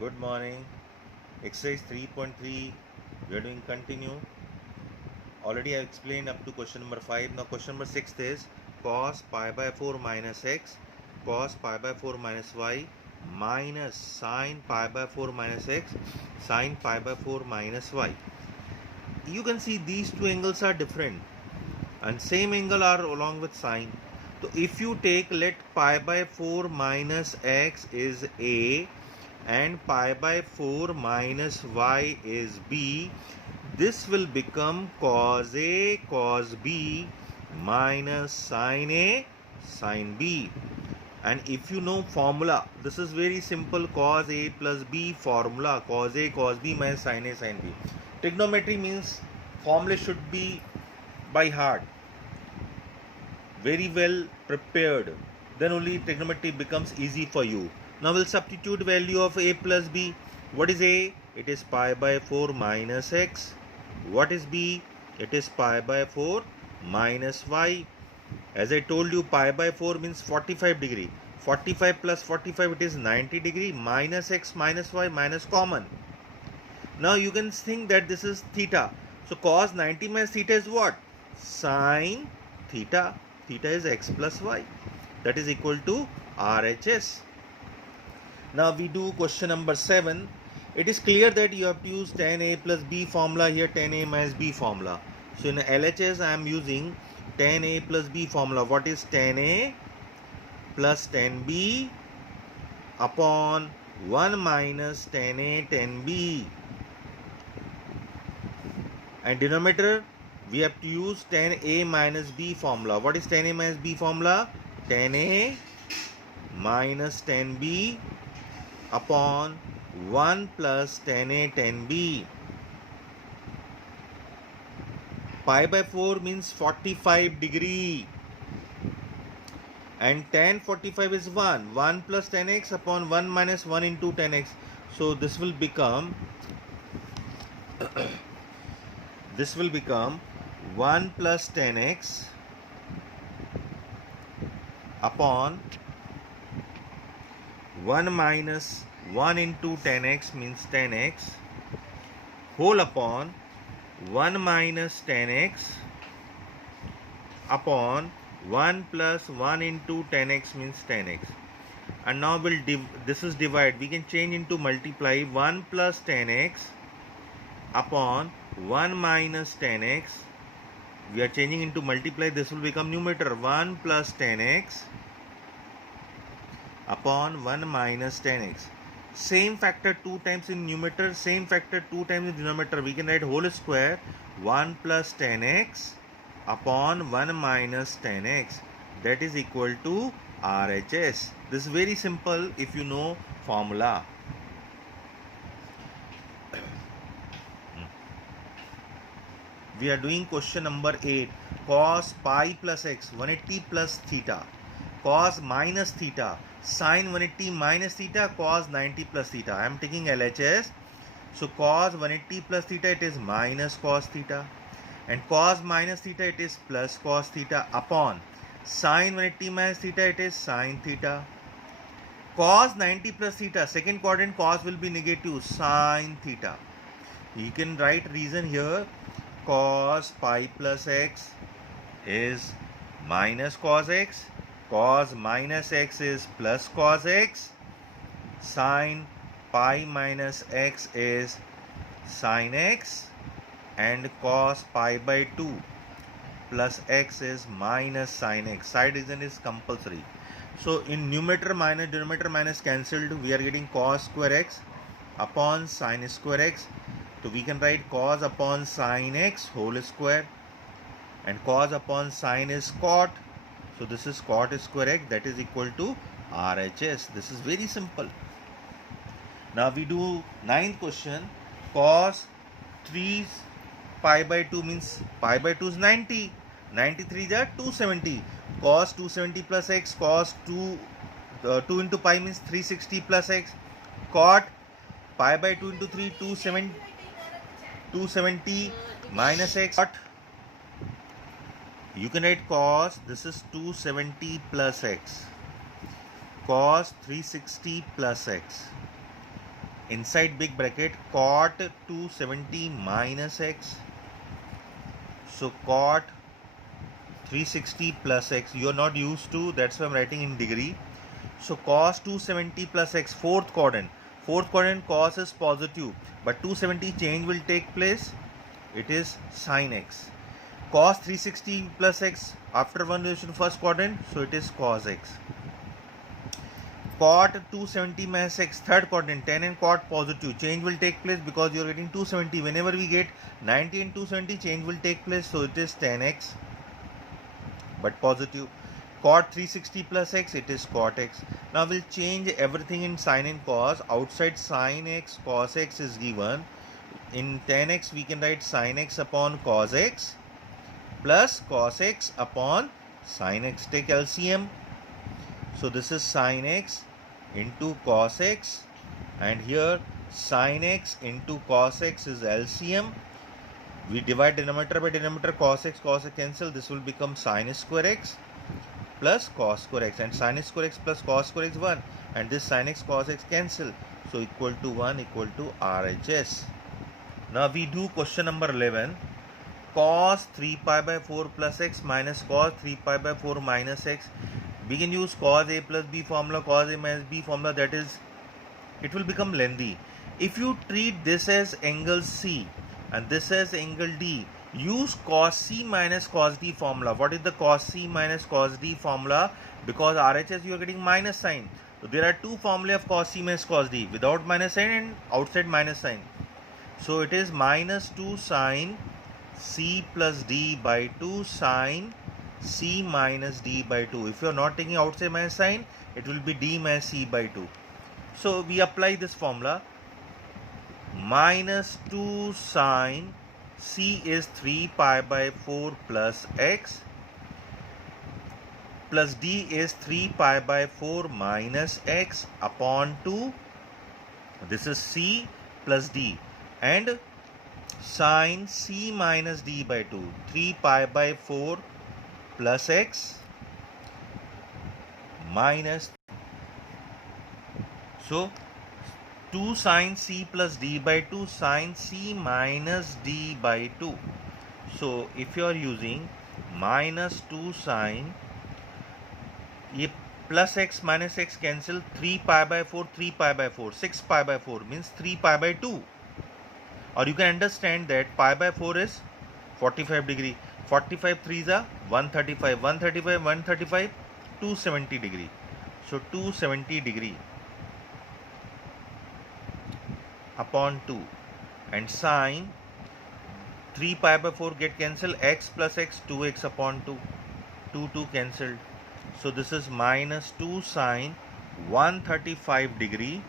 Good morning. Exercise 3.3. We are doing continue. Already I explained up to question number 5. Now question number 6 is cos pi by 4 minus x cos pi by 4 minus y minus sin pi by 4 minus x sin pi by 4 minus y. You can see these two angles are different and same angle are along with sine. So if you take, let pi by 4 minus x is a and pi by 4 minus y is b, this will become cos a cos b minus sin a sin b. And if you know formula, this is very simple. Cos a plus b formula, cos a cos b minus sin a sin b. Trigonometry means formula should be by heart, very well prepared, then only trigonometry becomes easy for you. Now we'll substitute value of a plus b. What is a? It is pi by 4 minus x. What is b? It is pi by 4 minus y. As I told you, pi by 4 means 45 degree. 45 plus 45, it is 90 degree. Minus x minus y minus common. Now you can think that this is theta. So cos 90 minus theta is what? Sin theta. Theta is x plus y. That is equal to RHS. Now we do question number 7. It is clear that you have to use tan A plus B formula here, tan A minus B formula. So in LHS I am using tan A plus B formula. What is tan A plus tan B upon 1 minus tan A tan B? And denominator, we have to use tan A minus B formula. What is tan A minus B formula? Tan A minus tan B upon 1 plus tan A tan B. Pi by 4 means 45 degree. And tan 45 is 1. 1 plus tan x upon 1 minus 1 into tan x. So this will become 1 plus tan x upon 1 minus 1 into tan x means tan x whole upon 1 minus tan x upon 1 plus 1 into tan x means tan x. And now this is divide. We can change into multiply. 1 plus tan x upon 1 minus tan x. We are changing into multiply. This will become numerator. 1 plus tan x upon 1 minus tan x. Same factor 2 times in numerator, same factor 2 times in denominator. We can write whole square 1 plus tan x upon 1 minus tan x. That is equal to RHS. This is very simple if you know formula. We are doing question number 8. Cos pi plus x 180 plus theta. Cos minus theta. Sin 180 minus theta. Cos 90 plus theta. I am taking LHS. So cos 180 plus theta, it is minus cos theta. And cos minus theta, it is plus cos theta upon sin 180 minus theta, it is sin theta. Cos 90 plus theta, second quadrant cos will be negative, sin theta. You can write reason here. Cos pi plus x is minus cos x. Cos minus x is plus cos x. Sin pi minus x is sin x. And cos pi by 2 plus x is minus sin x. Side division is compulsory. So in numerator minus denominator minus cancelled, we are getting cos square x upon sin square x. So we can write cos upon sin x whole square, and cos upon sin is cot. So this is cot square x, that is equal to RHS. This is very simple. Now we do 9th question. Cos 3 pi by 2 means pi by 2 is 90. 93 is 270. Cos 270 plus x, cos 2 into pi means 360 plus x. Cot pi by 2 into 3, 270 minus x. Cot, you can write cos, this is 270 plus x. Cos 360 plus x. inside big bracket cot 270 minus x. So cot 360 plus x, you are not used to, that's why I'm writing in degree. So cos 270 plus x, fourth quadrant cos is positive, but 270 change will take place, it is sin x. Cos 360 plus x, after one relation first quadrant, so it is cos x. Cot 270 minus x, third quadrant, tan and cot positive, change will take place because you are getting 270. Whenever we get 90 and 270, change will take place, so it is tan x, but positive. Cot 360 plus x, it is cot x. Now we'll change everything in sin and cos. Outside sin x, cos x is given. In tan x, we can write sin x upon cos x plus cos x upon sin x. Take LCM. So this is sin x into cos x, and here sin x into cos x is LCM. We divide denominator by denominator, cos x cancel, this will become sin square x plus cos square x, and sin square x plus cos square x 1, and this sin x cos x cancel, so equal to 1 equal to RHS. Now we do question number 11. Cos 3 pi by 4 plus x minus cos 3 pi by 4 minus x. We can use cos a plus b formula, cos a minus b formula, that is, it will become lengthy. If you treat this as angle C and this as angle D, use cos C minus cos D formula. What is the cos C minus cos D formula? Because RHS you are getting minus sign. So there are two formulae of cos C minus cos D, without minus sign and outside minus sign. So it is minus 2 sin C plus D by 2 sin C minus D by 2. If you are not taking outside minus sign, it will be D minus C by 2. So we apply this formula. Minus 2 sin C is 3 pi by 4 plus x plus D is 3 pi by 4 minus x upon 2. This is C plus D, and sin C minus D by 2, 3 pi by 4 plus x minus, so 2 sin C plus D by 2 sin C minus D by 2. So if you are using minus 2 sin, ये plus x minus x cancel, 3 pi by 4, 3 pi by 4, 6 pi by 4 means 3 pi by 2. Or you can understand that pi by 4 is 45 degree. 45 3s are 135, 135, 135, 270 degree. So 270 degree upon 2, and sine 3 pi by 4 get cancelled, x plus x 2x upon 2, 2 cancelled. So this is minus 2 sine 135 degree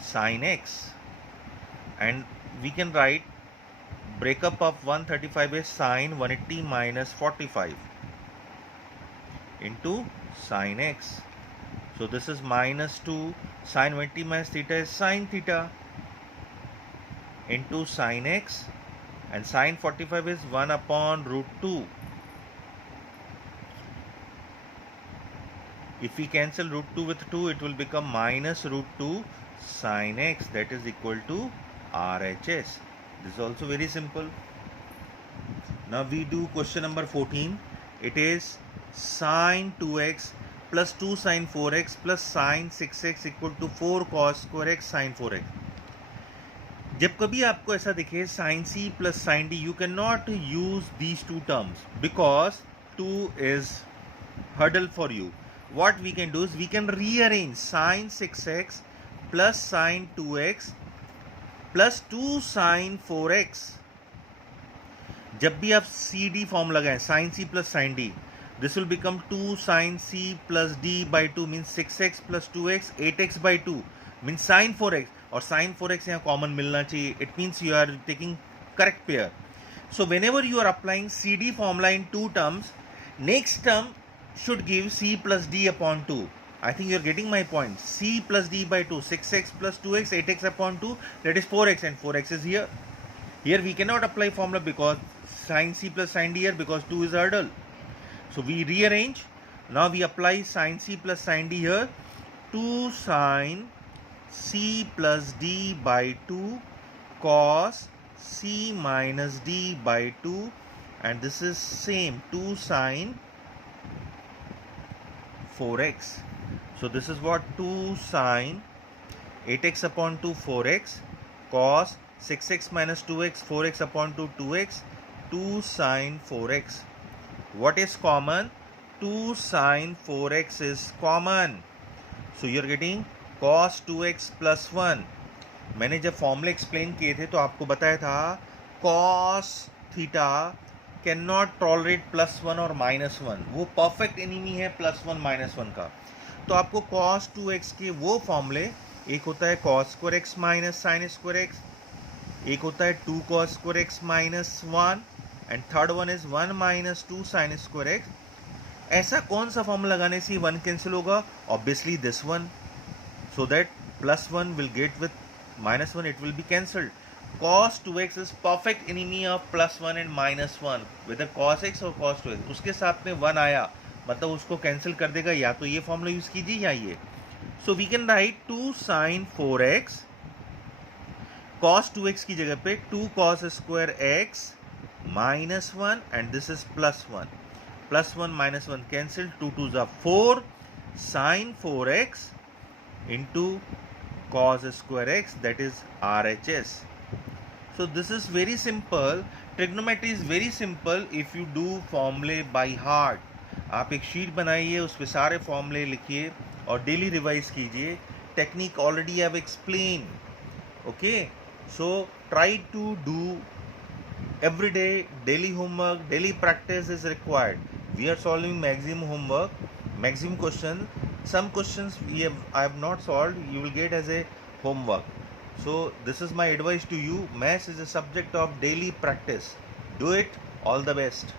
sine x, and we can write breakup of 135 is sine 180 minus 45 into sine x. So this is minus 2 sine 180 minus theta is sine theta into sine x, and sine 45 is 1 upon root 2. If we cancel root 2 with 2, it will become minus root 2 sine x, that is equal to RHS. This is also very simple. Now we do question number 14. It is sine 2x plus 2 sine 4x plus sine 6x equal to 4 cos square x sine 4x. जब कभी आपको ऐसा दिखे sin c plus sin d, you cannot use these two terms because 2 is hurdle for you. What we can do is we can rearrange sin 6x plus sin 2x plus 2 sin 4x. जब भी आप C D form लगाएं sin c plus sin d, this will become 2 sin c plus d by 2 means 6x plus 2x, 8x by 2 means sin 4x, और sin 4x यहाँ common मिलना चाहिए. It means you are taking correct pair. So whenever you are applying CD formula in two terms, next term should give c plus d upon 2. I think you are getting my point. C plus d by 2, 6x plus 2x, 8x upon 2, that is 4x, and 4x is here. Here we cannot apply formula because sin c plus sin d here because 2 is hurdle. So we rearrange. Now we apply sin c plus sin d here. 2 sin c plus d by 2 cos c minus d by 2, and this is same 2 sine 4x. So this is what 2 sine 8x upon 2 4x cos 6x minus 2x 4x upon 2 2x 2 sine 4x. What is common? 2 sine 4x is common. So you are getting cos 2x plus 1. मैंने जब फॉर्मूले explain किए थे तो आपको बताया था cos theta can not tolerate plus 1 और माइनस 1. वो परफेक्ट एनिमी है प्लस 1 माइनस 1 का. तो आपको cos 2x के वो फॉर्मूले, एक होता है cos square x minus sine square x, एक होता है 2 cos square x minus 1, and third one is 1 minus 2 sine square x. ऐसा कौन सा फॉर्मूला लगाने से 1 कैंसिल होगा? Obviously this one, so that plus 1 will get with minus 1, it will be cancelled. Cos 2x is perfect enemy of plus 1 and minus 1, whether cos x or cos 2x. उसके साथ में 1 आया मतलब उसको cancel कर देगा, या तो ये फॉर्मूला यूज कीजिए या ये. So we can write 2 sin 4x cos 2x की जगह पे 2 cos square x minus 1, and this is plus 1. Plus 1 minus 1 cancelled, 2 2s are 4 sin 4x into cos square x, that is RHS. So this is very simple. Trigonometry is very simple if you do formulae by heart. आप एक sheet बनाइए, उस पे सारे फॉर्मूले लिखिए और daily revise कीजिए. Technique already I have explain. Okay, so try to do every day. Daily homework, daily practice is required. We are solving maximum homework, maximum question. Some questions I have not solved, you will get as a homework. So this is my advice to you. Maths is a subject of daily practice. Do it. All the best.